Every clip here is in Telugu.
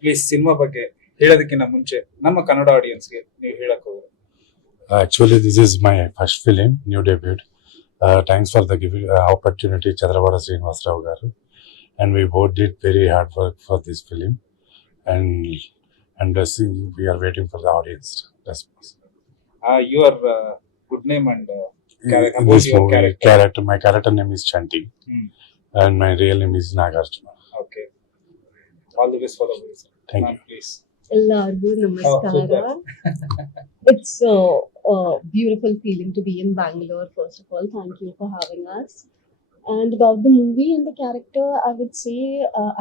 ಪ್ಲೀಸ್ ಸಿನಿಮಾ ಬಗ್ಗೆ ಹೇಳೋದಕ್ಕಿಂತ ಮುಂಚೆ ನಮ್ಮ ಕನ್ನಡ ಆಡಿಯನ್ಸ್ಗೆ ನೀವು ಹೇಳಕ್ ಹೋಗ್ರಿ. Actually, this is my first film, new debut. Thanks for the opportunity, Chandrabada Srinivas Rao garu. And we both did very hard work for this film. And we are waiting for the audience response. Your good name and In this movie, my character name is Chanti. And my real name is Nagarjuna. Okay. All the best for the movie. Thank you. Please. Ellargu namaskara. It's a beautiful feeling to be in Bangalore. First of all, thank you for having us. And about the movie and the character, I would say,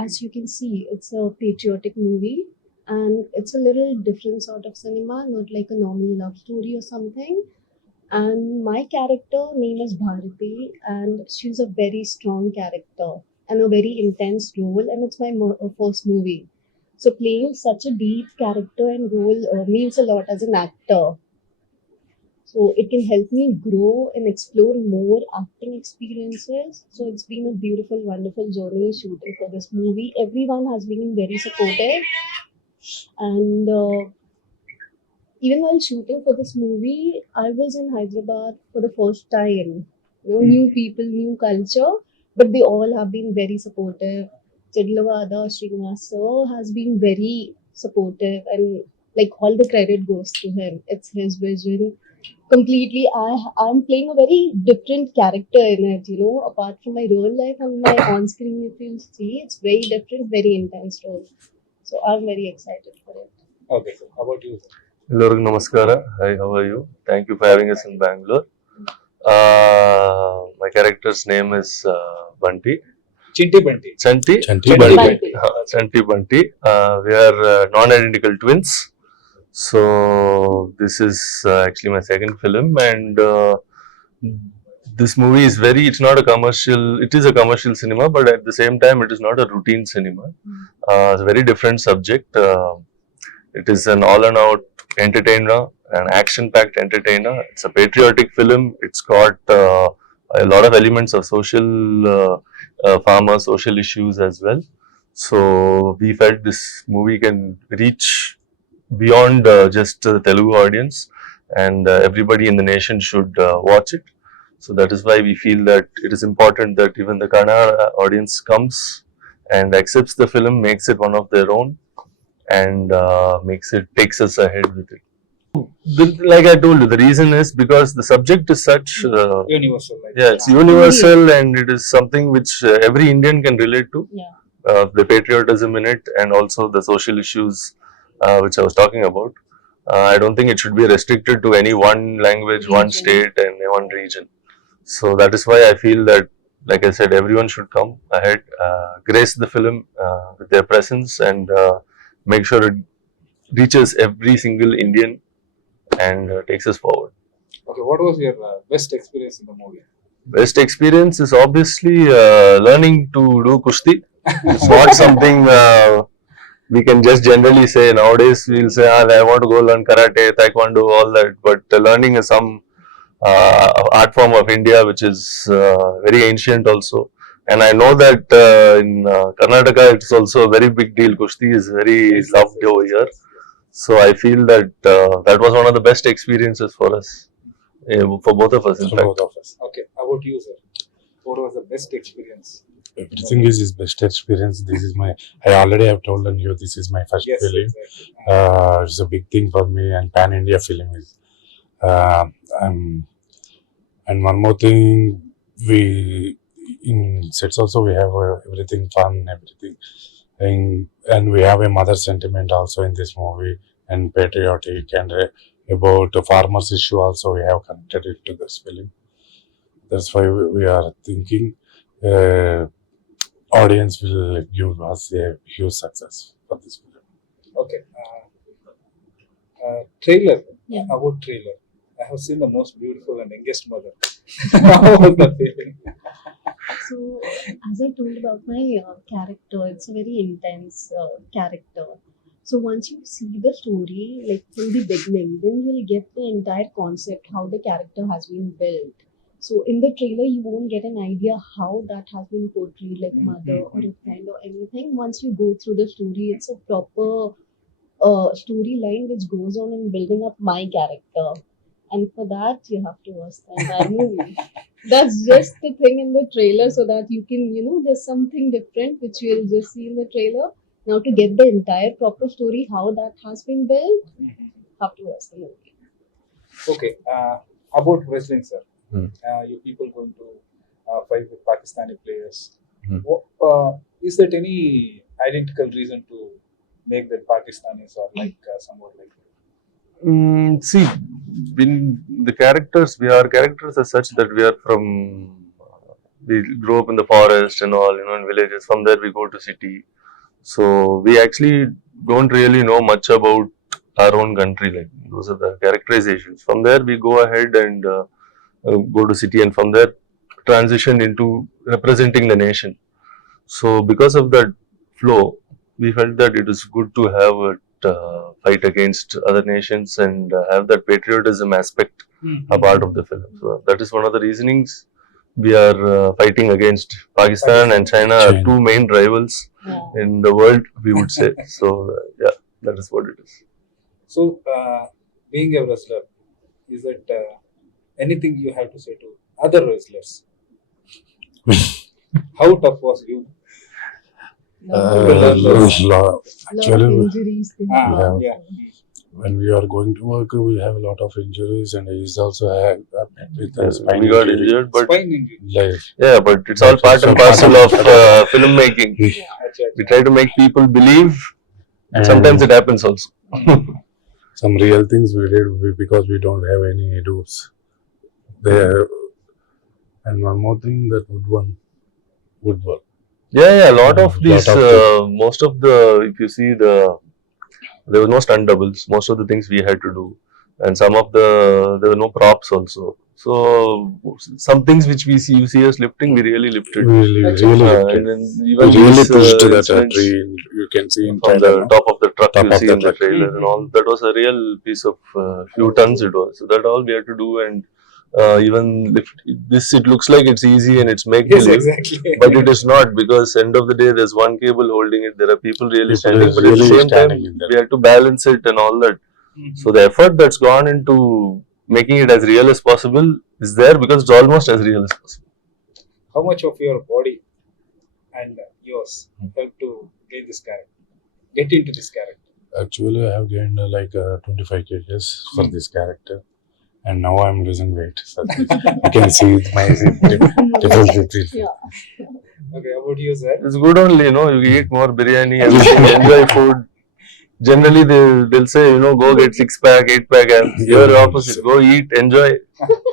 as you can see, it's a patriotic movie, and it's a little different sort of cinema, not like a normal love story or something. And my character name is Bharati, and she's a very strong character and a very intense role, and it's my first movie. So playing such a deep character and role means a lot as an actor. So it can help me grow and explore more acting experiences. So it's been a beautiful, wonderful journey shooting for this movie. Everyone has been very supportive, and even while shooting for this movie, I was in Hyderabad for the first time. New people, new culture, but they all have been very supportive. Chidlavada Srinivas sir has been very supportive, and like all the credit goes to him. It's his vision completely. I'm playing a very different character in it, apart from my real life and my on screen. If you see, it's very different, very intense role. So I'm very excited for it. Okay, so how about you, sir? Hello, Namaskara. Hi, how are you? Thank you for having us in Bangalore. My character's name is Bunty. Chinti Bunty. Chanti Bunty. Chanti Bunty. We are non-identical twins. So this is actually my second film, and this movie is it's not a commercial. It is a commercial cinema, but at the same time, it is not a routine cinema. It's a very different subject. It is an all-and-out entertainer, an action-packed entertainer. It's a patriotic film. It's got a lot of elements of social farmer social issues as well. So we felt this movie can reach beyond just the Telugu audience, and everybody in the nation should watch it. So that is why we feel that it is important that even the Kannada audience comes and accepts the film, makes it one of their own, and takes us ahead with it. Like I told you, the reason is because the subject is such Universal. it's universal, and it is something which every Indian can relate to. Yeah. The patriotism in it, and also the social issues which I was talking about. I don't think it should be restricted to any one language, one state, and one region. So that is why I feel that, like I said, everyone should come ahead, grace the film with their presence, and make sure it reaches every single Indian and takes us forward. Okay, what was your best experience in the movie? Best experience is obviously learning to do kushti. It's not something we can just generally say. Nowadays we'll say, I want to go learn karate, taekwondo, all that, but learning is some art form of India which is very ancient also. And I know that in Karnataka it's also a very big deal. Kushti is very loved over here. So I feel that that was one of the best experiences for us, for both of us in For fact. both of us. Okay, how about you, sir? What was the best experience? Everything is his best experience. I already have told you, this is my first Yes, film. exactly. It's a big thing for me, and Pan India film is. And one more thing, we in sets also we have everything fun, everything, and we have a mother sentiment also in this movie, and patriotic, and about the farmers issue also we have connected it to this film. That's why we are thinking audience will give us a huge success for this film. Okay. Trailer. Yeah. About trailer. I have seen the most beautiful and youngest mother. How was the feeling? So, as I told about my character, it's a very intense character. So, once you see the story, like from the beginning, then you'll get the entire concept, how the character has been built. So in the trailer, you won't get an idea how that has been portrayed, like mother or a friend or anything. Once you go through the story, it's a proper storyline which goes on in building up my character. And for that, you have to watch the entire movie. That's just the thing in the trailer, so that you can, there's something different which you'll just see in the trailer. Now, to get the entire proper story, how that has been built, have to watch the movie. Okay, about wrestling, sir. Hmm. You people going to fight with Pakistani players. Hmm. Is there any identical reason to make the Pakistanis or like somewhat like that? See, when our characters are such that we are from, we grow up in the forest and all, in villages. From there we go to city. So we actually don't really know much about our own country. Like those are the characterizations. From there we go ahead and go to city, and from there transition into representing the nation. So because of that flow, we felt that it is good to have a fight against other nations and have that patriotism aspect a part of the film. So that is one of the reasonings we are fighting against Pakistan and China are two main rivals Yeah. in the world, we would say. So yeah, that is what it is. So, being a wrestler, is it anything you have to say to other wrestlers? How tough was you? Actually, Lot of injuries. They have. Yeah. Yeah. when we are going to work, we have a lot of injuries, and he's also had with a spine We got injury. injured, but Spine injury. Like, yeah, but it's all But part it's and all part parcel of- of filmmaking. Acha, We try to make people believe. and Sometimes it happens also. some real things we did because we don't have any dues there. And one more thing, that woodwork. Yeah, a lot of Lot these, of most of the, if you see there were no stunt doubles. Most of the things we had to do, and some of there were no props also. So some things which you see us lifting, we really lifted. We really Actually, lifted. And then even We really these, pushed that incidents tree. You can see in from the trailer, no? top of the truck Top you of see the in the truck. trailer and all. That was a real piece of few tons it was. So that all we had to do, and even lift this. It looks like it's easy and it's make Yes, believe. exactly. But it is not, because end of the day there's one cable holding it. There are people really People standing, is but at the really same time standing in that. we have to balance it and all that. Mhm. So the effort that's gone into making it as real as possible is there, because it's almost as real as possible. How much of your body and yours helped to get into this character? Actually, I have gained 25 kgs for this character, and now I'm losing weight. So you can see my difference. Yeah. Okay, about you, sir? It's good only, you eat more biryani, everything, enjoy food. Generally, they'll say, go get 6-pack, 8-pack abs. You're opposite. Go eat, enjoy,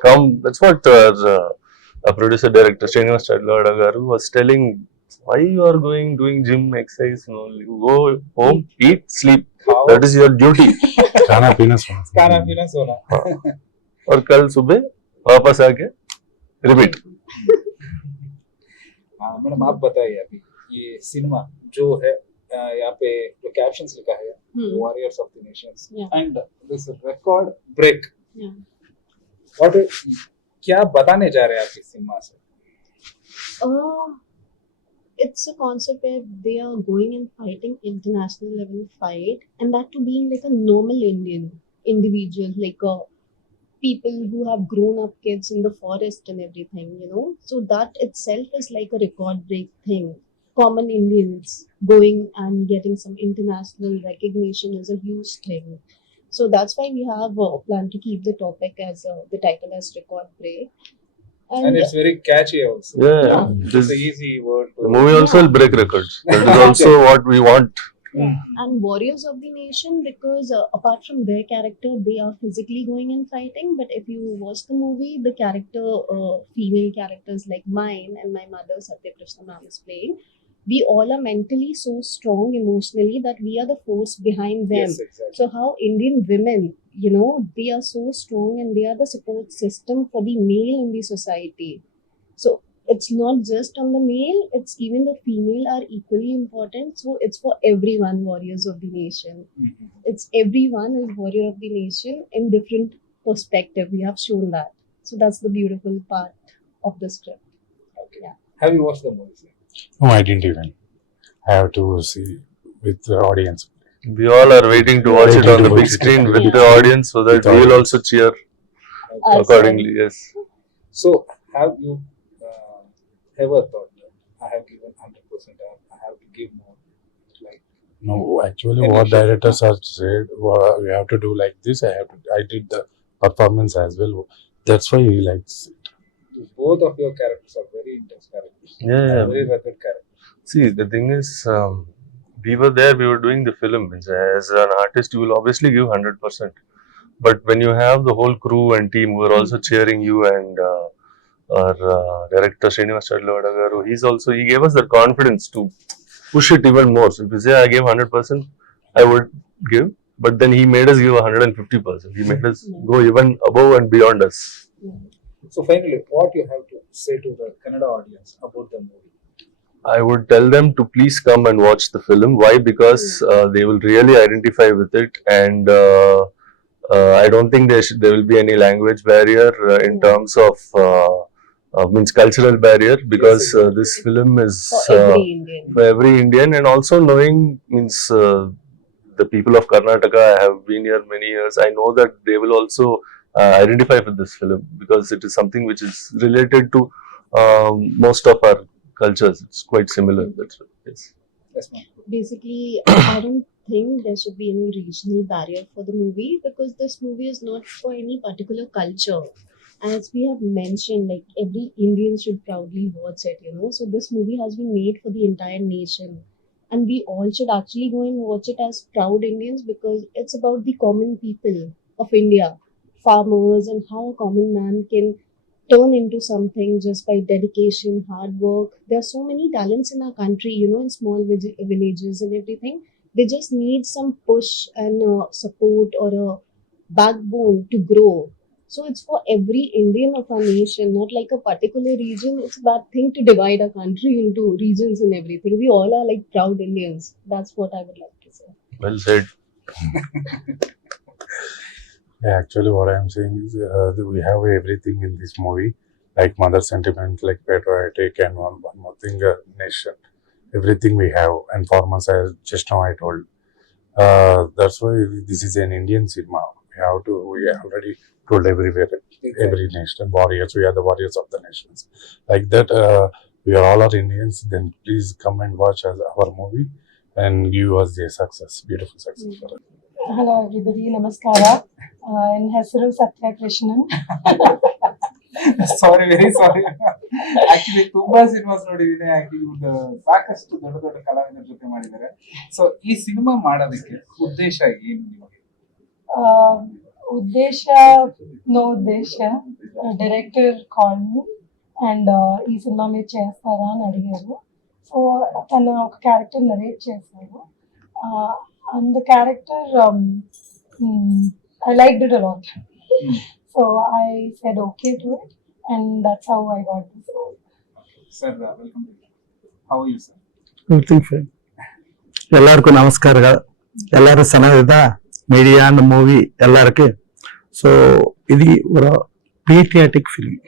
come. That's what our producer director Srinivas Chadlawada garu was telling. Why you are doing gym, exercise? No, you go home, eat, sleep. How? That is your duty. खाना पीना सोना. खाना पीना सोना. और कल सुबह वापस आके रिपीट. हाँ मैडम, आप बताइए अभी ये सिनेमा जो है यहाँ पे जो कैप्शंस लिखा है warriors of the nations Yeah. And this record break, Yeah. What क्या बताने जा रहे हैं आप इस सिनेमा से? It's a concept where they are going and fighting international level fight, and that to being like a normal Indian individual, like people who have grown up kids in the forest and everything. So that itself is like a record break thing. Common Indians going and getting some international recognition is a huge thing. So that's why we have planned to keep the topic as the title as record break. And it's very catchy also. Yeah, It's this an easy word the to movie also will break records. That is also what we want. And warriors of the nation, because apart from their character, they are physically going and fighting. But if you watch the movie, the female characters like mine and my mother, Satya Krishna ma'am, is playing, we all are mentally so strong emotionally that we are the force behind them. Yes, exactly. So how Indian women, they are so strong and they are the support system for the male in the society. So it's not just on the male, it's even the female are equally important. So it's for everyone, warriors of the nation. Mhm. It's everyone is warrior of the nation in different perspective. We have shown that. So that's the beautiful part of the script. Okay. Yeah. Have you watched the movie, sir? No, I didn't even. I have to see with the audience. We all are waiting to watch it on the big screen with the audience so that With the we will audience. also cheer As accordingly. Yes. So, have you ever thought that I have given 100%, I have to give more? Like, No, actually, Yeah, what sure. directors have said, we have to do like this. I did the performance as well. That's why he likes it. both of your characters are very intense characters. Yeah. Very rugged characters. See, the thing is, we were there, we were doing the film. As an artist, you will obviously give 100%. But when you have the whole crew and team who are also cheering you, and our director Srinivas Chadlavada garu, he gave us the confidence to push it even more. So if you say I gave 100%, I would give. But then he made us give 150%. He made us go even above and beyond us. So, finally, what you have to say to the Kannada audience about the movie? I would tell them to please come and watch the film. Why? Because they will really identify with it, and I don't think there will be any language barrier in terms of means cultural barrier, because this film is for every Indian. for every Indian, and also knowing means the people of Karnataka. I have been here many years. I know that they will also identify with this film because it is something which is related to most of our cultures. It's quite similar. That's right. Yes. Yes, ma'am. Basically, I don't think there should be any regional barrier for the movie, because this movie is not for any particular culture. As we have mentioned, like every Indian should proudly watch it, you know. So this movie has been made for the entire nation, and we all should actually go and watch it as proud Indians, because it's about the common people of India, farmers, and how a common man can turn into something just by dedication, hard work. There are so many talents in our country, you know, in small villages and everything. They just need some push and support or a backbone to grow. So it's for every Indian of our nation, not like a particular region. It's a bad thing to divide our country into regions and everything. We all are like proud Indians. That's what I would like to say. Well said. Yeah, actually, what I am saying is we have everything in this movie, like mother sentiment, like patriotic, and one more thing, nation. Everything we have, and farmers, as just now I told. That's why this is an Indian cinema. We already told everywhere, every nation, warriors. We are the warriors of the nations. Like that, we are all are Indians. Then please come and watch our movie and give us the success, beautiful success for us. Hello everybody ನಮಸ್ಕಾರ ನನ್ನ ಹೆಸರು ಸತ್ಯ ಕೃಷ್ಣನ್. ಸಾರಿ, ವೆರಿ ಸಾರಿ. ಆಕ್ಚುಲಿ ತುಂಬಾ ಸಿನಿಮಾಸ್ ನೋಡಿದೀನಿ. ಆಕ್ಚುಲಿ ಸಾಕಷ್ಟು ದೊಡ್ಡ ದೊಡ್ಡ ಕಲಾವಿದರ ಜೊತೆ ಮಾಡಿದ್ದಾರೆ. ಸೊ ಈ ಸಿನಿಮಾ ಮಾಡೋದಕ್ಕೆ ಉದ್ದೇಶ ಏನು ನಿಮಗೆ? ఉద్దేశ నో ఉద్దేశ డైరెక్టర్ కాల్ మీ అండ్ ఈ సినిమా మీరు చేస్తారా అని అడిగారు. సో తను ఒక క్యారెక్టర్ నరేట్ చేశారు. And the character I liked it a lot. So I said okay to it and that's how I got this role. Sir, welcome to. How are you sir? Everything fine. ಎಲ್ಲರಿಗೂ ನಮಸ್ಕಾರ. ಎಲ್ಲರೂ ಚೆನ್ನಾಗಿದ್ದ మీడియా అండ్ మూవీ ಎಲ್ಲరికి. సో ఇది ఒక పేట్రియాటిక్ ఫిల్మ్.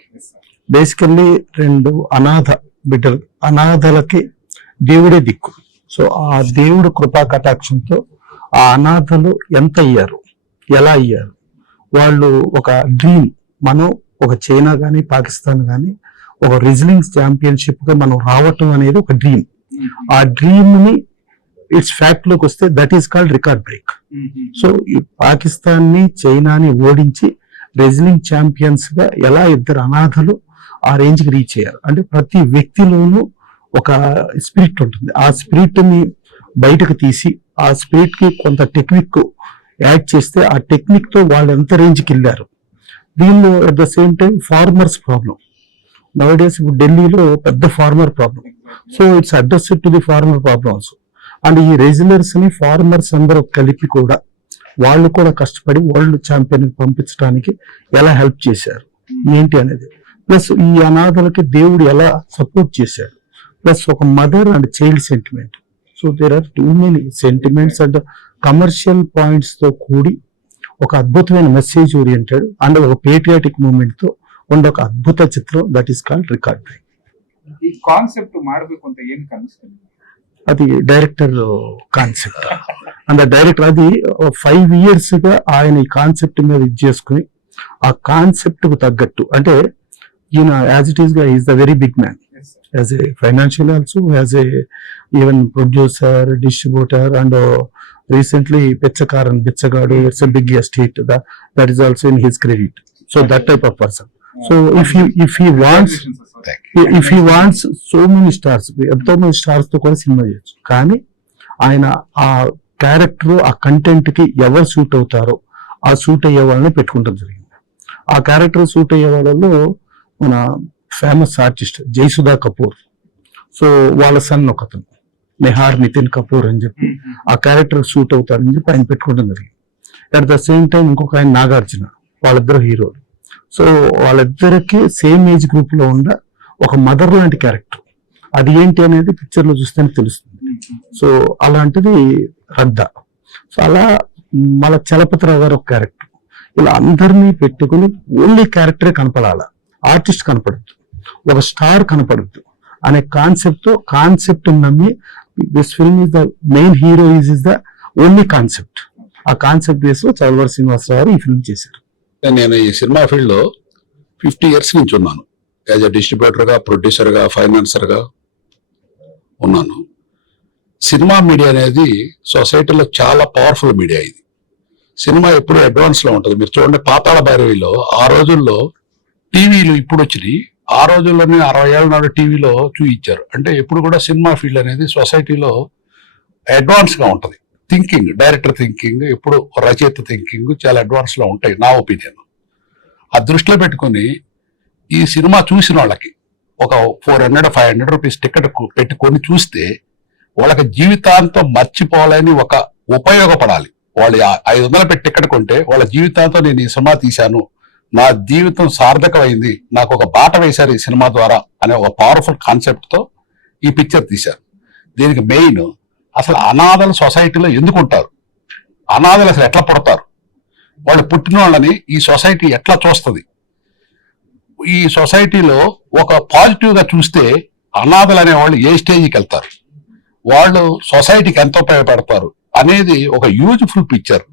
బేసికల్లీ రెండు అనాథ బిడ్డలు, అనాథలకి దేవుడే దిక్కు. సో ఆ దేవుడు కృపా కటాక్షంతో ఆ అనాథలు ఎంత అయ్యారు, ఎలా అయ్యారు, వాళ్ళు ఒక డ్రీమ్, మనం ఒక చైనా కానీ పాకిస్తాన్ కానీ ఒక రెజ్లింగ్ ఛాంపియన్షిప్ గా మనం రావటం అనేది ఒక డ్రీమ్. ఆ డ్రీమ్ ని ఇట్స్ ఫ్యాక్ట్ లోకి వస్తే that is called record break. So ఈ పాకిస్తాన్ ని చైనాని ఓడించి రెజ్లింగ్ ఛాంపియన్స్ గా ఎలా ఇద్దరు అనాథలు ఆ రేంజ్ కి రీచ్ అయ్యారు. అంటే ప్రతి వ్యక్తిలోనూ ఒక స్పిరిట్ ఉంటుంది. ఆ స్పిరిట్ ని బయటకు తీసి ఆ స్పిరిట్ కి కొంత టెక్నిక్ యాడ్ చేస్తే ఆ టెక్నిక్ తో వాళ్ళు ఎంత రేంజ్ కి వెళ్ళారు. దీనిలో at the same time farmers problem. Nowadays ఇప్పుడు ఢిల్లీలో పెద్ద farmer problem. So it's addressed to the farmer problems. And ఈ రెజ్లర్స్ ని ఫార్మర్స్ అందరూ కలిపి కూడా వాళ్ళు కూడా కష్టపడి వరల్డ్ ఛాంపియన్ పంపించడానికి ఎలా హెల్ప్ చేశారు ఏంటి అనేది, ప్లస్ ఈ అనాథలకి దేవుడు ఎలా సపోర్ట్ చేశాడు, ప్లస్ ఒక mother and child sentiment. So there are too many sentiments and commercial points తో కూడి ఒక అద్భుతమైన మెసేజ్ ఓరియంటెడ్ అండ్ ఒక పేట్రియాటిక్ మూమెంట్ తో ಒಂದು ఒక ಅದ್ಭುತ ಚಿತ್ರ that is called record break. ಈ ಕಾನ್ಸೆಪ್ಟ್ ಮಾಡ್ಬೇಕು ಅಂತ ಏನ್ ಕನಸ್ತೀನಿ? అది డైరెక్టర్ కాన్సెప్ట్ అండ్ డైరెక్టర్ అది 5 years గా ఆయన ఈ కాన్సెప్ట్ మీద ఇది చేసుకుని ఆ కాన్సెప్ట్ కు తగ్గట్టు అంటే ఈయన యాజ్ ఇట్ ఈస్ గా is the very big man as a financial also as a even producer distributor and recently Pichaikkaran Bichagadu it's a big estate that is also in his credit. So that type of person. So if he wants so many stars ఎంతో మంది స్టార్స్ తో కూడా సినిమా చేయొచ్చు. కానీ ఆయన ఆ క్యారెక్టర్ ఆ కంటెంట్ కి ఎవరు సూట్ అవుతారో ఆ సూట్ అయ్యే వాళ్ళని పెట్టుకుంటాం జరిగింది. ఆ క్యారెక్టర్ సూట్ అయ్యే వాళ్ళలో మన famous artist Jayasudha Kapoor, so వాళ్ళ సన్ ఒకతను నిహార్ నితిన్ కపూర్ అని చెప్పి ఆ క్యారెక్టర్ సూట్ అవుతారని చెప్పి ఆయన పెట్టుకోవడం జరిగింది. అట్ ద సేమ్ టైం ఇంకొక ఆయన నాగార్జున, వాళ్ళిద్దరు హీరోలు. సో వాళ్ళిద్దరికి సేమ్ ఏజ్ గ్రూప్ లో ఉన్న ఒక మదర్ లాంటి క్యారెక్టర్, అది ఏంటి అనేది పిక్చర్ లో చూస్తేనే తెలుస్తుంది. సో అలాంటిది రద్ద. సో అలా మళ్ళా చలపతిరావు గారు ఒక క్యారెక్టర్, ఇలా అందరినీ పెట్టుకుని ఓన్లీ క్యారెక్టరే కనపడాల, ఆర్టిస్ట్ కనపడద్దు, ఒక స్టార్ కనపడద్దు అనే కాన్సెప్ట్ నమ్మి this film is the main hero is the only concept. ఆ కాన్సెప్ట్ బేస్ లో చలవర శ్రీనివాసరావు గారు ఈ ఫిల్మ్ చేశారు. నేను ఈ సినిమా ఫీల్డ్ లో 50 years నుంచి ఉన్నాను. యాజ్ అ డిస్ట్రిబ్యూటర్ గా, ప్రొడ్యూసర్ గా, ఫైనాన్సర్ గా ఉన్నాను. సినిమా మీడియా అనేది సొసైటీలో చాలా పవర్ఫుల్ మీడియా. ఇది సినిమా ఎప్పుడు అడ్వాన్స్ లో ఉంటుంది. మీరు చూడండి, పాతాళ భైరవిలో ఆ రోజుల్లో టీవీలు ఇప్పుడు వచ్చినాయి, ఆ రోజుల్లోనే 60 ఏళ్ల నాడు టీవీలో చూయించారు. అంటే ఎప్పుడు కూడా సినిమా ఫీల్డ్ అనేది సొసైటీలో అడ్వాన్స్ గా ఉంటది. థింకింగ్, డైరెక్టర్ థింకింగ్, ఎప్పుడు రచయిత థింకింగ్ చాలా అడ్వాన్స్ లో ఉంటాయి నా ఒపీనియన్. ఆ దృష్టిలో పెట్టుకుని ఈ సినిమా చూసిన వాళ్ళకి ఒక 400-500 రూపీస్ టికెట్ పెట్టుకొని చూస్తే వాళ్ళకి జీవితాంతం మర్చిపోవాలని ఒక ఉపయోగపడాలి. వాళ్ళు 500 పెట్టి టికెట్ కొంటే వాళ్ళ జీవితాంతం నేను ఈ సినిమా తీశాను, నా జీవితం సార్థకమైంది, నాకు ఒక బాట వేశారు ఈ సినిమా ద్వారా అనే ఒక పవర్ఫుల్ కాన్సెప్ట్ తో ఈ పిక్చర్ తీశారు. దీనికి మెయిన్ అసలు అనాథలు సొసైటీలో ఎందుకు ఉంటారు, అనాథలు అసలు ఎట్లా పుడతారు, వాళ్ళు పుట్టిన వాళ్ళని ఈ సొసైటీ ఎట్లా చూస్తుంది, ఈ సొసైటీలో ఒక పాజిటివ్ గా చూస్తే అనాథలు అనే వాళ్ళు ఏ స్టేజ్కి వెళ్తారు, వాళ్ళు సొసైటీకి ఎంత ఉపయోగపడతారు అనేది ఒక యూజ్ఫుల్ పిక్చర్.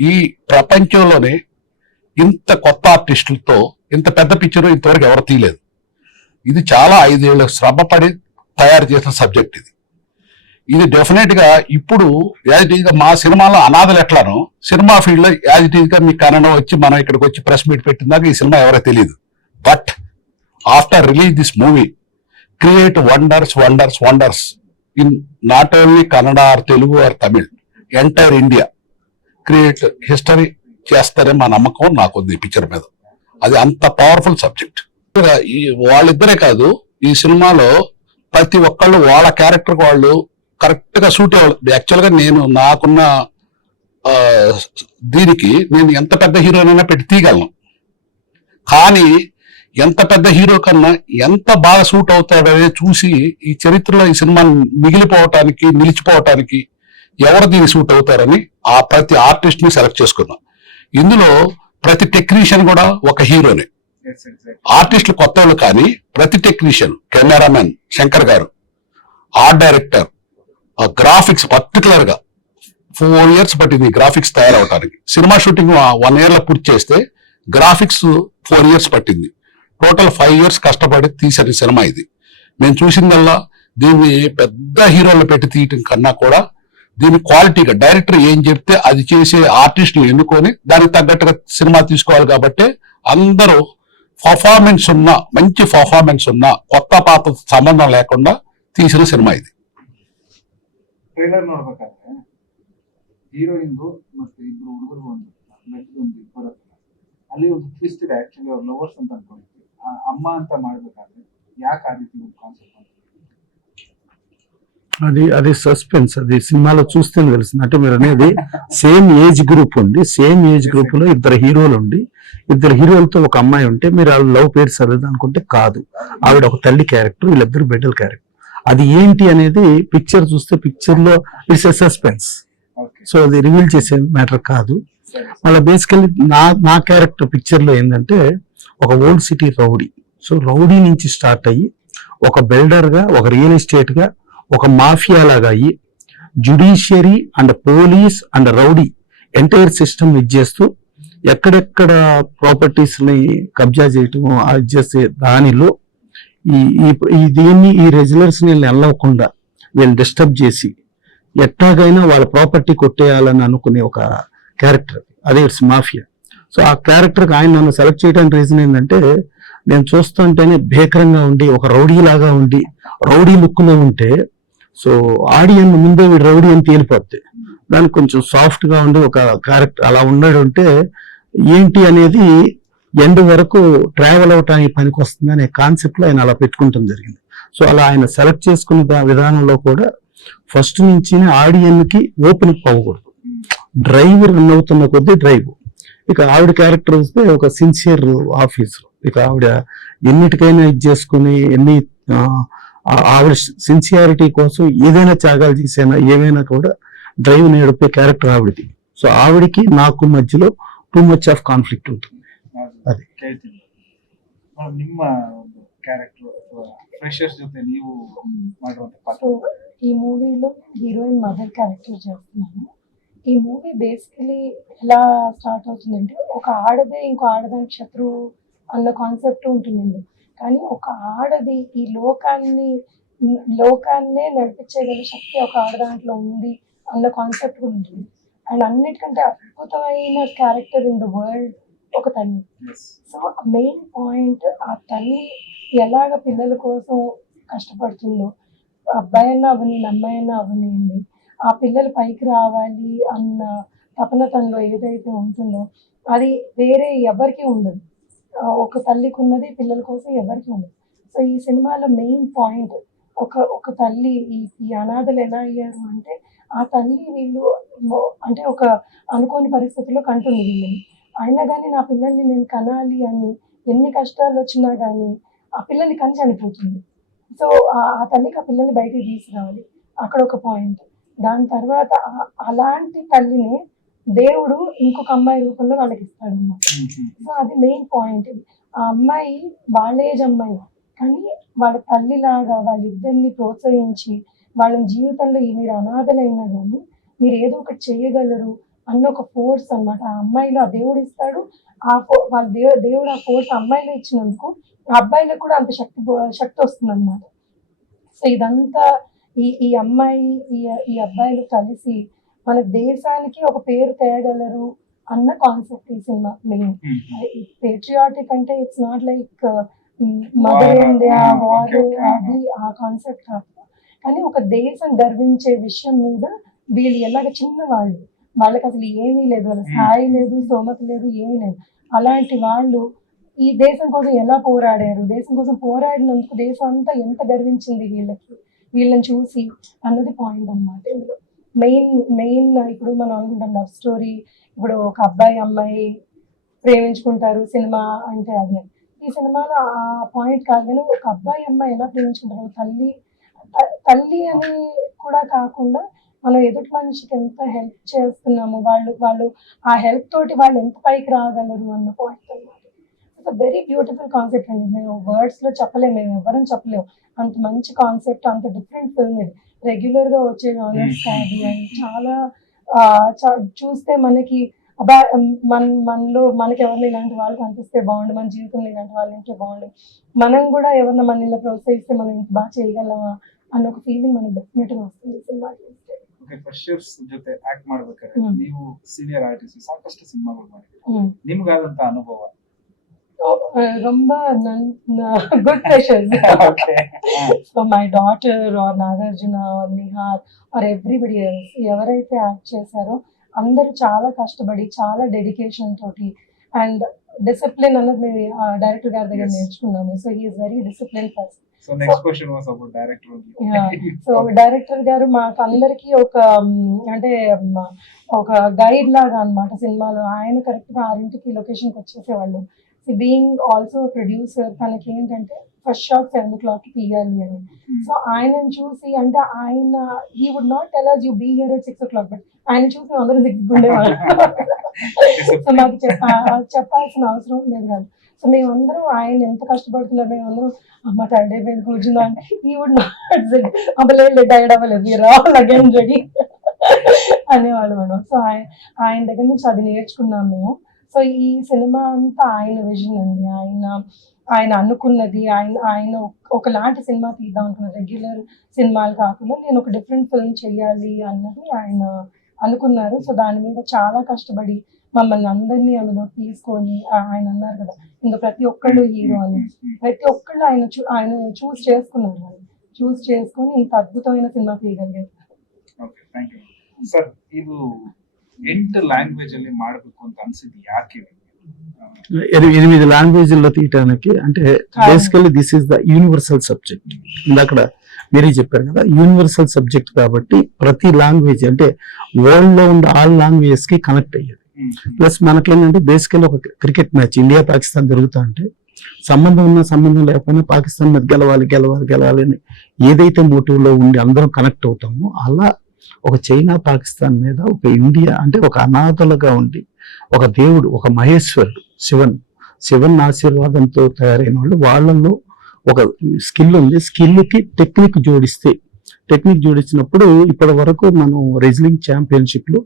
ఈ ప్రపంచంలోనే ఇంత కొత్త ఆర్టిస్టులతో ఇంత పెద్ద పిక్చర్ ఇంతవరకు ఎవరు తీయలేదు. ఇది చాలా 5 ఏళ్ళ శ్రమపడి తయారు చేసిన సబ్జెక్ట్. ఇది డెఫినెట్ గా ఇప్పుడు యాజ్ ఇట్ ఈజ్ గా మా సినిమాలో అనాథలు ఎట్లానో సినిమా ఫీల్డ్ లో యాజ్ ఇట్ ఈజ్ గా మీకు కన్నడ వచ్చి మనం ఇక్కడికి వచ్చి ప్రెస్ మీట్ పెట్టిందాక ఈ సినిమా ఎవరో తెలియదు. But after release this movie create wonders in not only Kannada or Telugu or Tamil, entire India create history చేస్తారని మా నమ్మకం నాకుంది ఈ పిక్చర్ మీద. అది అంత పవర్ఫుల్ సబ్జెక్ట్. వాళ్ళిద్దరే కాదు, ఈ సినిమాలో ప్రతి ఒక్కళ్ళు వాళ్ళ క్యారెక్టర్ వాళ్ళు కరెక్ట్ గా సూట్ అవ్వాలి. యాక్చువల్ గా నేను నాకున్న దీనికి నేను ఎంత పెద్ద హీరోనైనా పెట్టి తీయగలను, కానీ ఎంత పెద్ద హీరో కన్నా ఎంత బాగా సూట్ అవుతాడనే చూసి ఈ చరిత్రలో ఈ సినిమా మిగిలిపోవటానికి, నిలిచిపోవటానికి ఎవరు దీన్ని సూట్ అవుతారని ఆ ప్రతి ఆర్టిస్ట్ ని సెలెక్ట్ చేసుకున్నాం. ఇందులో ప్రతి టెక్నీషియన్ కూడా ఒక హీరోనే. ఆర్టిస్టులు కొత్త వాళ్ళు కానీ ప్రతి టెక్నీషియన్, కెమెరామెన్ శంకర్ గారు, ఆర్ట్ డైరెక్టర్, గ్రాఫిక్స్ పర్టికులర్ గా 4 years పట్టింది గ్రాఫిక్స్ తయారవడానికి. సినిమా షూటింగ్ 1 year లో పూర్తి చేస్తే గ్రాఫిక్స్ 4 years పట్టింది. టోటల్ 5 years కష్టపడి తీసిన సినిమా ఇది. మేము చూసిందల్లా దీన్ని పెద్ద హీరోలు పెట్టి తీయటం కన్నా కూడా దీని క్వాలిటీగా డైరెక్టర్ ఏం చెప్తే అది చేసే ఆర్టిస్టులు ఎన్నుకొని దానికి తగ్గట్టుగా సినిమా తీసుకోవాలి. కాబట్టి అందరూ మంచి పర్ఫార్మెన్స్ ఉన్న కొత్త పాత సంబంధం లేకుండా తీసిన ಸಿನಿಮಾ ಇದೆ. ಟ್ರೈಲರ್ ನೋಡ್ಬೇಕಾದ್ರೆ ಹೀರೋಯಿನ್ ಮತ್ತೆ ಇಬ್ರು ಹುಡುಗರು ಒಂದು ಇಬ್ಬರು ಅಲ್ಲಿ ಒಂದು ಟ್ವಿಸ್ಟ್ ಇದೆ. ಆಕ್ಚುಲಿ ಅವ್ರು ಲವರ್ಸ್ ಅಂತ ಅನ್ಕೊಂಡಿದ್ವಿ, ಅಮ್ಮ ಅಂತ ಮಾಡ್ಬೇಕಾದ್ರೆ ಯಾಕೆ ಆ ರೀತಿ ಒಂದು ಕಾನ್ಸೆಪ್ಟ್? అది సస్పెన్స్. అది సినిమాలో చూస్తేనే తెలుస్తుంది. అంటే మీరు అనేది సేమ్ ఏజ్ గ్రూప్ ఉంది, సేమ్ ఏజ్ గ్రూప్ లో 2 హీరోలు ఉండి 2 హీరోలతో ఒక అమ్మాయి ఉంటే మీరు ఆ లవ్ పేరు సరిది అనుకుంటే కాదు. ఆవిడ ఒక తల్లి క్యారెక్టర్, వీళ్ళిద్దరు బిడ్డల క్యారెక్టర్. అది ఏంటి అనేది పిక్చర్ చూస్తే పిక్చర్ లో ఇట్స్ ఎ సస్పెన్స్. సో అది రివీల్ చేసే మ్యాటర్ కాదు. మళ్ళీ బేసికల్లీ నా క్యారెక్టర్ పిక్చర్ లో ఏంటంటే ఒక old city rowdy. So rowdy నుంచి స్టార్ట్ అయ్యి ఒక బిల్డర్గా, ఒక రియల్ ఎస్టేట్గా, ఒక మాఫియా లాగా అయ్యి judiciary and police and rowdy entire system ఇచ్చేస్తూ ఎక్కడెక్కడ ప్రాపర్టీస్ని కబ్జా చేయటం అది చేసే దానిలో ఈ రెగ్యులర్స్ని వెళ్ళకుండా వీళ్ళు డిస్టర్బ్ చేసి ఎట్లాగైనా వాళ్ళ ప్రాపర్టీ కొట్టేయాలని అనుకునే ఒక క్యారెక్టర్, అదే ఇట్స్ మాఫియా. సో ఆ క్యారెక్టర్కి ఆయన నన్ను సెలెక్ట్ చేయడానికి రీజన్ ఏంటంటే, నేను చూస్తుంటేనే భీకరంగా ఉండి ఒక రౌడీ లాగా ఉండి రౌడీ లుక్లో ఉంటే, సో ఆడియన్ ముందే వీడు రౌడీ అని తేలిపోద్ది. దానికి కొంచెం సాఫ్ట్గా ఉండి ఒక క్యారెక్టర్ అలా ఉన్నాడు అంటే ఏంటి అనేది ఎండ్ వరకు ట్రావెల్ అవటానికి పనికి వస్తుంది అనే కాన్సెప్ట్లో ఆయన అలా పెట్టుకుంటాం జరిగింది. సో అలా ఆయన సెలెక్ట్ చేసుకున్న విధానంలో కూడా ఫస్ట్ నుంచి ఆడియన్కి ఓపెన్ అవ్వకూడదు, డ్రైవ్ రన్ అవుతున్న కొద్దీ డ్రైవ్. ఇక ఆవిడ క్యారెక్టర్ వస్తే ఒక సిన్సియర్ ఆఫీసర్. ఇక ఆవిడ ఎన్నిటికైనా ఇది చేసుకుని ఆవిడ సిన్సియారిటీ కోసం ఏదైనా త్యాగాలు చేసైనా ఏమైనా కూడా డ్రైవ్ నేర్పే క్యారెక్టర్ ఆవిడది. సో ఆవిడకి నాకు మధ్యలో టూ మచ్ ఆఫ్ కాన్ఫ్లిక్ట్ ఉంటుంది. ಅದೇ. ಕೇಳ್ತೀನಿ ನಿಮ್ಮ ಒಂದು ಕ್ಯಾರೆಕ್ಟರ್ ಅಥವಾ ಫ್ರೆಶರ್ಸ್ ಜೊತೆ ನೀವು ಮಾಡಿರುವಂತ ಪಾತ್ರ. సో ఈ మూవీలో హీరోయిన్ మదర్ క్యారెక్టర్ చేస్తున్నాను. ఈ మూవీ బేసికలీ ఎలా స్టార్ట్ అవుతుందంటే, ఒక ఆడదే ఇంకో ఆడదానికి శత్రువు అన్న కాన్సెప్ట్ ఉంటుంది. కానీ ఒక ఆడది ఈ లోకాన్నే నడిపించగల శక్తి ఒక ఆడదాంట్లో ఉంది అన్న కాన్సెప్ట్ కూడా ఉంటుంది. అండ్ అన్నిటికంటే అద్భుతమైన క్యారెక్టర్ ఇన్ ద వరల్డ్ ఒక తల్లి. సో మెయిన్ పాయింట్, ఆ తల్లి ఎలాగ పిల్లల కోసం కష్టపడుతుందో, అబ్బాయి అయినా అవనివ్వండి, అమ్మాయి అయినా అవనివ్వండి, ఆ పిల్లలు పైకి రావాలి అన్న తపన తనలో ఏదైతే ఉంటుందో అది వేరే ఎవరికి ఉండదు. ఒక తల్లికి ఉన్నది పిల్లల కోసం ఎవరికి ఉండదు. సో ఈ సినిమాలో మెయిన్ పాయింట్, ఒక తల్లి ఈ అనాథలు ఎలా అయ్యారు అంటే, ఆ తల్లి వీళ్ళు అంటే ఒక అనుకోని పరిస్థితుల్లో కంటుంది వీళ్ళని. అయినా కానీ నా పిల్లల్ని నేను కనాలి అని ఎన్ని కష్టాలు వచ్చినా కానీ ఆ పిల్లల్ని కని చనిపోతుంది. సో ఆ తల్లికి ఆ పిల్లల్ని బయటికి తీసుకురావాలి, అక్కడ ఒక పాయింట్. దాని తర్వాత అలాంటి తల్లిని దేవుడు ఇంకొక అమ్మాయి రూపంలో వాళ్ళకి ఇస్తాడు అన్నమాట. సో అది మెయిన్ పాయింట్. ఆ అమ్మాయి వాళ్ళ ఏజ్ అమ్మాయి, కానీ వాళ్ళ తల్లిలాగా వాళ్ళిద్దరిని ప్రోత్సహించి వాళ్ళని జీవితంలో మీరు అనాథలైనా కానీ మీరు ఏదో ఒకటి చేయగలరు అన్న ఒక ఫోర్స్ అన్నమాట ఆ అమ్మాయిలో ఆ దేవుడు ఇస్తాడు. వాళ్ళ దేవుడు ఆ ఫోర్స్ అమ్మాయిలో ఇచ్చినందుకు ఆ అబ్బాయిలకు కూడా అంత శక్తి వస్తుంది అన్నమాట. సో ఇదంతా ఈ అమ్మాయి ఈ అబ్బాయిలు కలిసి మన దేశానికి ఒక పేరు తేగలరు అన్న కాన్సెప్ట్ ఈ సినిమా మెయిన్. పేట్రియాటిక్ అంటే it's not like mother India war, అది ఆ కాన్సెప్ట్ కాదు. కానీ ఒక దేశం గర్వించే విషయం మీద వీళ్ళు ఎలాగ చిన్నవాళ్ళు, వాళ్ళకి అసలు ఏమీ లేదు, వాళ్ళ స్థాయి లేదు, స్తోమత లేదు, ఏమీ లేదు. అలాంటి వాళ్ళు ఈ దేశం కోసం ఎలా పోరాడారు, దేశం కోసం పోరాడినందుకు దేశం అంతా ఎంత గర్వించింది వీళ్ళని చూసి అన్నది పాయింట్ అన్నమాట. ఇందులో మెయిన్ ఇప్పుడు మనం అనుకుంటాం లవ్ స్టోరీ, ఇప్పుడు ఒక అబ్బాయి అమ్మాయి ప్రేమించుకుంటారు సినిమా అంటే అది. ఈ సినిమాలో ఆ పాయింట్ కాదు, కానీ ఒక అబ్బాయి అమ్మాయి ఎలా ప్రేమించుకుంటారు, తల్లి అని కూడా కాకుండా మనం ఎదుటి మనిషికి ఎంత హెల్ప్ చేస్తున్నాము, వాళ్ళు ఆ హెల్ప్ తోటి వాళ్ళు ఎంత పైకి రాగలరు అన్న పాయింట్ అన్నమాట. ఇట్స్ వెరీ బ్యూటిఫుల్ కాన్సెప్ట్ అండి. మేము వర్డ్స్ లో చెప్పలేము, మేము ఎవరం చెప్పలేము. అంత మంచి కాన్సెప్ట్, అంత డిఫరెంట్ ఫిల్మ్ ఇది. రెగ్యులర్ గా వచ్చే జానర్స్ కాదు. అండ్ చాలా చూస్తే మనకి అబ్బా మనలో మనకి ఎవరిని ఇలాంటి వాళ్ళు కనిపిస్తే బాగుండు, మన జీవితంలో ఇలాంటి వాళ్ళు ఉంటే బాగుండు, మనం కూడా ఎవరిన మన ఇలా ప్రోత్సహిస్తే మనం ఇంత బాగా చేయగలమా అన్న ఒక ఫీలింగ్ మనకి డెఫినెట్ గా వస్తుంది సినిమా చూస్తే. ಫ್ರೆಶರ್ಸ್ ಜೊತೆ ಆಕ್ಟ್ ಮಾಡ್ಬೇಕಾದ್ರೆ ನೀವು ಸೀನಿಯರ್ ಆರ್ಟಿಸ್ಟ್ ಸಾಕಷ್ಟು ಸಿನಿಮಾಗಳು ಮಾಡಿದ್ದೀರಿ, ನಿಮ್ಗಾದಂತ ಅನುಭವ? ரொம்ப good pressures. So my daughter or Nagarjuna or Nihar or everybody else ఎవరైతే యాక్ట్ చేశారో అందరూ చాలా కష్టపడి చాలా డెడికేషన్ తోటి అండ్ డిసిప్లిన్ అన్నది డైరెక్టర్ గారి దగ్గర నేర్చుకున్నాము. So he is very discipline person. So next question was about director. So director గారు మాకు అందరికి అంటే ఒక గైడ్ లాగా అన్నమాట సినిమాలో. ఆయన కరెక్ట్ గా 6ంటికి లొకేషన్కి వచ్చేసేవాళ్ళు. బీయింగ్ ఆల్సో ప్రొడ్యూసర్, తనకి ఏంటంటే ఫస్ట్ షాట్ 7 o'clock తీయాలి అని. సో ఆయనను చూసి అంటే ఆయన he would not tell us you be here at 6 o'clock, బట్ ఆయన చూసి అందరూ దిగ్గుండేవాళ్ళు. సో మాకు చెప్పాల్సిన అవసరం లేదు కాదు. సో మేమందరం ఆయన ఎంత కష్టపడుతున్నారు, మేమందరం అమ్మ టైర్డ్ అయిపోయింది కూర్చుందా అంటే ఈ వుడ్ నాట్ సిట్, అవ్వలేదు టైర్డ్ అవ్వలేదు, రావాలి అగైన్ రెడీ అనేవాళ్ళు మేడం. సో ఆయన దగ్గర నుంచి అది నేర్చుకున్నాం మేము. సో ఈ సినిమా అంతా ఆయన విజన్ అండి, ఆయన అనుకున్నది, ఆయన ఒకలాంటి సినిమా తీద్దాం అనుకున్న, రెగ్యులర్ సినిమాలు కాకుండా నేను ఒక డిఫరెంట్ ఫిల్మ్ చేయాలి అన్నది ఆయన అనుకున్నారు. సో దాని మీద చాలా కష్టపడి మమ్మల్ని అందరినీ అందులో తీసుకొని, ఆయన అన్నారు కదా ఇంకా ప్రతి ఒక్కళ్ళు హీరో అని, ప్రతి ఒక్కళ్ళు ఆయన చూస్ చేసుకున్నారు, చూస్ చేసుకొని ఇంత అద్భుతమైన సినిమా తీయగలిగారు. Okay thank you sir. ಇದು 8 ಲ್ಯಾಂಗ್ವೇಜ್ ಅಲ್ಲಿ ಮಾಡಬೇಕು ಅಂತ ಅನ್ಸಿದ್ದು ಯಾಕೆ? 8 లాంగ్వేజ్ల్లో తీయటానికి అంటే basically this is the universal subject. ఇందాక మీరే చెప్పారు కదా, యూనివర్సల్ సబ్జెక్ట్ కాబట్టి ప్రతి లాంగ్వేజ్ అంటే వరల్డ్ లో ఉన్న ఆల్ లాంగ్వేజెస్ కి కనెక్ట్ అయ్యేది. ప్లస్ మనకేంటంటే బేసికల్లీ ఒక క్రికెట్ మ్యాచ్ ఇండియా పాకిస్తాన్ జరుగుతా అంటే సంబంధం ఉన్నా సంబంధం లేకపోయినా పాకిస్తాన్ మీద గెలవాలి అని ఏదైతే మోటివ్ లో ఉండి అందరం కనెక్ట్ అవుతామో, అలా ఒక చైనా పాకిస్తాన్ మీద ఒక ఇండియా అంటే ఒక అనాథలుగా ఉండి ఒక దేవుడు, ఒక మహేశ్వరుడు, శివన్ ఆశీర్వాదంతో తయారైన వాళ్ళలో ఒక స్కిల్ ఉంది. స్కిల్ కి టెక్నిక్ జోడించినప్పుడు ఇప్పటి వరకు మనం రెజ్లింగ్ ఛాంపియన్షిప్ లో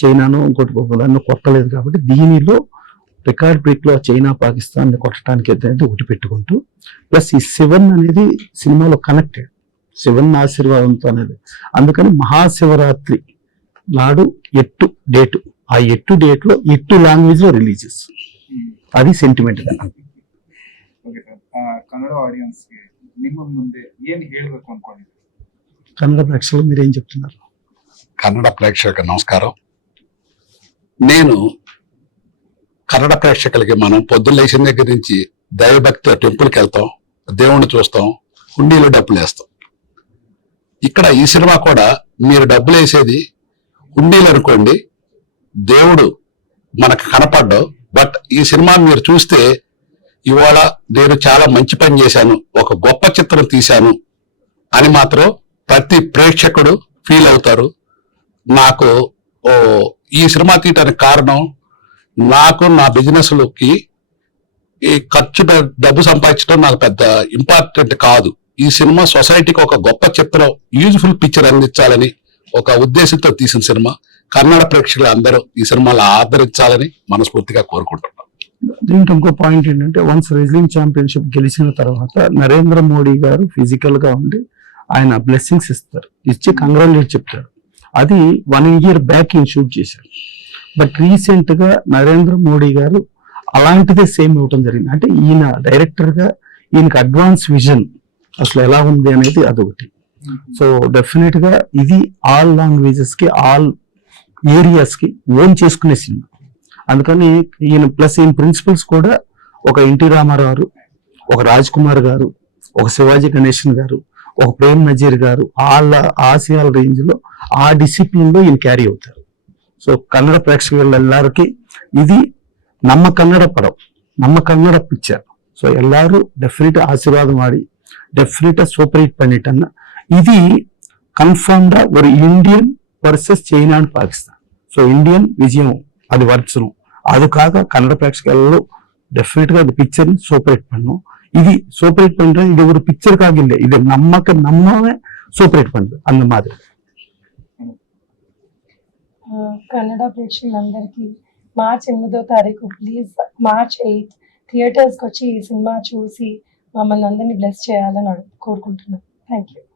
చైనాను ఇంకోటి కొట్టలేదు కాబట్టి దీనిలో రికార్డ్ బ్రేక్ లో చైనా పాకిస్తాన్ కొట్టడానికి అయితే ఒకటి పెట్టుకుంటూ, ప్లస్ ఈ శివన్ అనేది సినిమాలో కనెక్టెడ్, శివన్ ఆశీర్వాదంతో అనేది. అందుకని మహాశివరాత్రి నాడు డేటు, ఆ డేట్ లో 8 లాంగ్వేజ్ లో రిలీజెస్, అది సెంటిమెంట్. ಓಕೆ ಸರ್, ಕನ್ನಡ ಆಡಿಯನ್ಸ್ಗೆ ನಿಮ್ಮ ಮುಂದೆ ಏನು ಹೇಳಬೇಕು ಅನ್ಕೊಂಡಿದ್ದೀರಿ? కన్నడ ప్రేక్షకులు మీరేం చెప్తున్నారు? కన్నడ ప్రేక్షకులకు నమస్కారం. నేను కన్నడ ప్రేక్షకులకి మనం పొద్దున్న లేచిన దగ్గర నుంచి దైవభక్తి టెంపుల్కి వెళ్తాం, దేవుణ్ణి చూస్తాం, హుండీలో డబ్బులు వేస్తాం. ఇక్కడ ఈ సినిమా కూడా మీరు డబ్బులు వేసేది హుండీలు అనుకోండి, దేవుడు మనకు కనపడ్డావు. బట్ ఈ సినిమా మీరు చూస్తే ఇవాళ నేను చాలా మంచి పని చేశాను, ఒక గొప్ప చిత్రం తీశాను అని మాత్రం ప్రతి ప్రేక్షకుడు ఫీల్ అవుతారు. నాకు ఈ సినిమా తీయటానికి కారణం, నాకు నా బిజినెస్లకి ఈ డబ్బు సంపాదించడం నాకు పెద్ద ఇంపార్టెంట్ కాదు. ఈ సినిమా సొసైటీకి ఒక గొప్ప చిత్రం, యూజ్ఫుల్ పిక్చర్ అందించాలని ఒక ఉద్దేశంతో తీసిన సినిమా. కన్నడ ప్రేక్షకులు అందరూ ఈ సినిమాలో ఆదరించాలని మనస్ఫూర్తిగా కోరుకుంటున్నాం. దీంట్లో ఇంకో పాయింట్ ఏంటంటే, వన్స్ రెజ్లింగ్ ఛాంపియన్షిప్ గెలిచిన తర్వాత నరేంద్ర మోడీ గారు ఫిజికల్ గా ఉండి ఆయన బ్లెస్సింగ్స్ ఇస్తారు, ఇచ్చి కంగ్రాచులేట్ చెప్తారు. అది 1 year బ్యాక్ ఈయన షూట్ చేశారు. బట్ రీసెంట్ గా నరేంద్ర మోడీ గారు అలాంటిదే సేమ్ ఇవ్వటం జరిగింది. అంటే ఈయన డైరెక్టర్ గా ఈయనకి అడ్వాన్స్ విజన్ అసలు ఎలా ఉంది అనేది అదొకటి. సో డెఫినెట్ గా ఇది ఆల్ లాంగ్వేజెస్ కి, ఆల్ ఏరియాస్ కి ఓన్ చేసుకునే సినిమా. అందుకని ఈయన ప్లస్ ఈయన ప్రిన్సిపల్స్ కూడా ఒక ఎన్టీ రామారావు గారు, ఒక రాజ్ కుమార్ గారు, ఒక శివాజీ గణేశన్ గారు, ఒక ప్రేమ్ నజీర్ గారు, వాళ్ళ ఆశయాల రేంజ్ లో ఆ డిసిప్లిన్ లో ఈయన క్యారీ అవుతారు. సో కన్నడ ప్రేక్షకులెల్లరికి ఇది ನಮ್ಮ ಕನ್ನಡ ಪடம், ನಮ್ಮ ಕನ್ನಡ ಪಿಕ್ಚರ್. ಸೊ ಎಲ್ಲರೂ ಡೆಫಿನೆಟ್ ಆಶೀರ್ವಾದ ಮಾಡಿ ಡೆಫಿನೆಟ್ ಸೂಪರ್ ಹಿಟ್ பண்ணிட்டேன்னா ఇది కన్ఫర్మ్డ్ ஒரு Indian versus China and Pakistan. So Indian విజయం అది వర్చను, அதுக்காக கன்னட ప్రేక్షకులలో டெஃபினெட் గా அந்த பிக்சர் சூப்பர் ஹிட் பண்ணும். இது சூப்பர் ஹிட் பண்றது இது ஒரு பிக்சருக்காக இல்லை, இது நம்மவே சூப்பர் ஹிட் பண்ணுது அந்த மாதிரி. కన్నడ ప్రేక్షకులందరికీ మార్చ్ 8వ తారీఖు ప్లీజ్ మార్చ్ 8 థియేటర్స్కి వచ్చి ఈ సినిమా చూసి మమ్మల్ని అందరినీ బ్లెస్ చేయాలని కోరుకుంటున్నాను. Thank you.